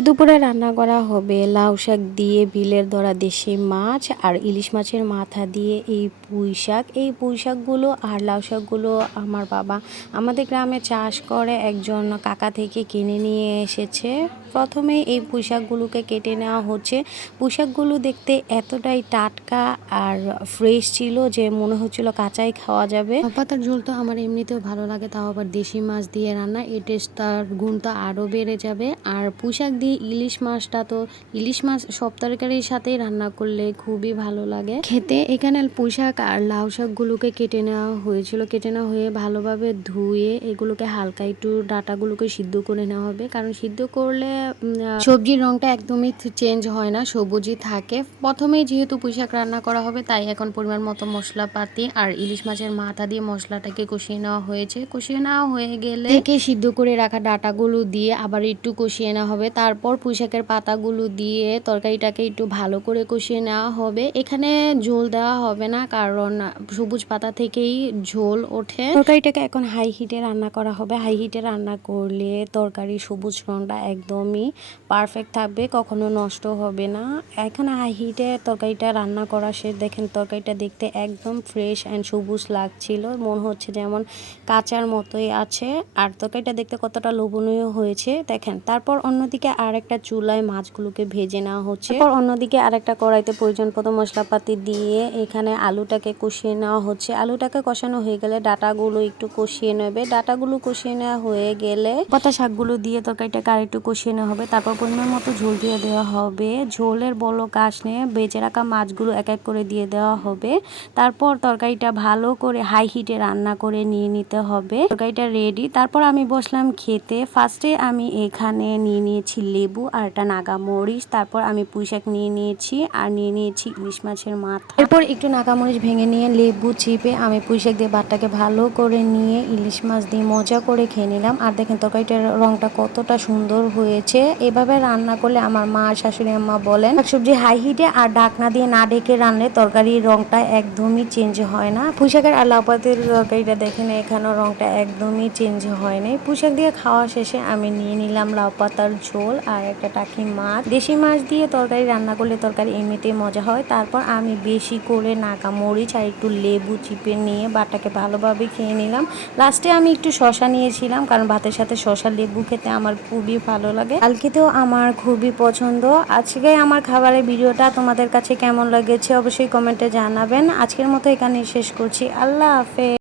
দুপুরে রান্না করা হবে লাউ শাক দিয়ে বিলের ধরা দেশি মাছ আর ইলিশ মাছের মাথা দিয়ে এই পুঁই শাক। এই পুঁই শাকগুলো আর লাউ শাকগুলো আমার বাবা আমাদের গ্রামে চাষ করে একজন কাকা থেকে কিনে নিয়ে এসেছে। প্রথমে এই পুঁই শাকগুলোকে কেটে নেওয়া হচ্ছে। পুঁই শাকগুলো দেখতে এতটাই টাটকা আর ফ্রেশ ছিল যে মনে হচ্ছিল কাঁচাই খাওয়া যাবে। পাতার ঝোল তো আমার এমনিতেও ভালো লাগে, তাও আবার দেশি মাছ দিয়ে রান্না, এই টেস্টটার গুণটা আরও বেড়ে যাবে। আর পুঁই শাক দিয়ে ইলিশ মাছটা তো ইলিশ মাছ সব তরকারির সাথেই রান্না করলে খুবই ভালো লাগে খেতে। এখানে পুঁই শাক আর লাউ শাকগুলোকে কেটে নেওয়া হয়েছিল। কেটে নেওয়া হয়ে ভালোভাবে ধুয়ে এগুলোকে হালকা একটু ডাঁটাগুলোকে সিদ্ধ করে নেওয়া হবে, কারণ সিদ্ধ করলে সবজির রংটা একদমই চেঞ্জ হয় না, সবুজই থাকে। প্রথমেই যেহেতু পুঁই শাক রান্না করা হবে তাই এখন পরিমাণ মতো মশলাপাতি আর ইলিশ মাছের মাথা দিয়ে মশলাটাকে কষিয়ে নেওয়া হয়েছে। কষিয়ে নেওয়া হয়ে গেলে সিদ্ধ করে রাখা ডাঁটাগুলো দিয়ে আবার একটু কষিয়ে নেওয়া হবে। তারপর পুঁই শাকের পাতাগুলো দিয়ে তরকারিটাকে একটু ভালো করে কষিয়ে নেওয়া হবে। এখানে ঝোল দেওয়া হবে না, কারণ সবুজ পাতা থেকেই ঝোল ওঠে। তরকারিটাকে এখন হাই হিটে রান্না করা হবে। হাই হিটে রান্না করলে তরকারি সবুজ রংটা একদমই পারফেক্ট থাকবে, কখনো নষ্ট হবে না। এখানে হাই হিটে তরকারিটা রান্না করা শেষ। দেখেন তরকারিটা দেখতে একদম ফ্রেশ অ্যান্ড সবুজ লাগছিল, মনে হচ্ছে যেমন কাঁচার মতোই আছে। আর তরকারিটা দেখতে কতটা লোভনীয় হয়েছে দেখেন। তারপর অন্যদিকে আর একটা চুলায় মাছগুলোকে ভেজে নেওয়া হচ্ছে। তারপর অন্যদিকে আর একটা কড়াইতে প্রয়োজন মতো মশলাপাতি দিয়ে এখানে আলুটাকে কষিয়ে নেওয়া হচ্ছে। আলুটাকে কষানো হয়ে গেলে ডাঁটাগুলো একটু কষিয়ে নেবে। ডাঁটাগুলো কষিয়ে নেওয়া হয়ে গেলে পাতা শাকগুলো দিয়ে তরকারিটাকে আর একটু কষিয়ে নেওয়া হবে। তারপর পরিমাণ মতো ঝোল দিয়ে দেওয়া হবে। ঝোলের বলক আসলে বেঁচে রাখা মাছগুলো এক এক করে দিয়ে দেওয়া হবে। তারপর তরকারিটা ভালো করে হাই হিটে রান্না করে নিয়ে নিতে হবে। তরকারিটা রেডি। তারপর আমি বসলাম খেতে। ফার্স্টে আমি এখানে নিয়ে নিয়েছি লেবু আর একটা নাগামরিচ। তারপর আমি পুঁই শাক নিয়ে নিয়েছি আর নিয়ে নিয়েছি ইলিশ মাছের মাথা। এরপর একটু নাগামরিচ ভেঙে নিয়ে লেবু চিপে আমি পুঁই শাক দিয়ে ভাতটাকে ভালো করে নিয়ে ইলিশ মাছ দিয়ে মজা করে খেয়ে নিলাম। আর দেখেন তরকারিটার রংটা কতটা সুন্দর হয়েছে। এভাবে রান্না করলে আমার মা শাশুড়ি আম্মা বলেন শাকসবজি হাই হিটে আর ঢাকনা দিয়ে না ঢেকে রান্নালে তরকারির রংটা একদমই চেঞ্জ হয় না। পুঁই শাকের আর লাউ পাতার তরকারিটা দেখেন এখানেও রংটা একদমই চেঞ্জ হয় নাই। পুঁই শাক দিয়ে খাওয়া শেষে আমি নিয়ে নিলাম লাউ পাতার ঝোল আর একটা টাকি মাছ। দেশি মাছ দিয়ে তরকারি রান্না করলে তরকারি এমনিতেই মজা হয়। তারপর আমি বেশি করে নাকা মরিচ আর একটু লেবু চিপে নিয়ে ভাতটাকে ভালোভাবে খেয়ে নিলাম। লাস্টে আমি একটু শসা নিয়েছিলাম, কারণ ভাতের সাথে শসা লেবু খেতে আমার খুবই ভালো লাগে। ডাল খেতেও আমার খুবই পছন্দ। আজকে আমার খাবারের ভিডিওটা তোমাদের কাছে কেমন লেগেছে অবশ্যই কমেন্টে জানাবেন। আজকের মতো এখানে শেষ করছি। আল্লাহ হাফেজ।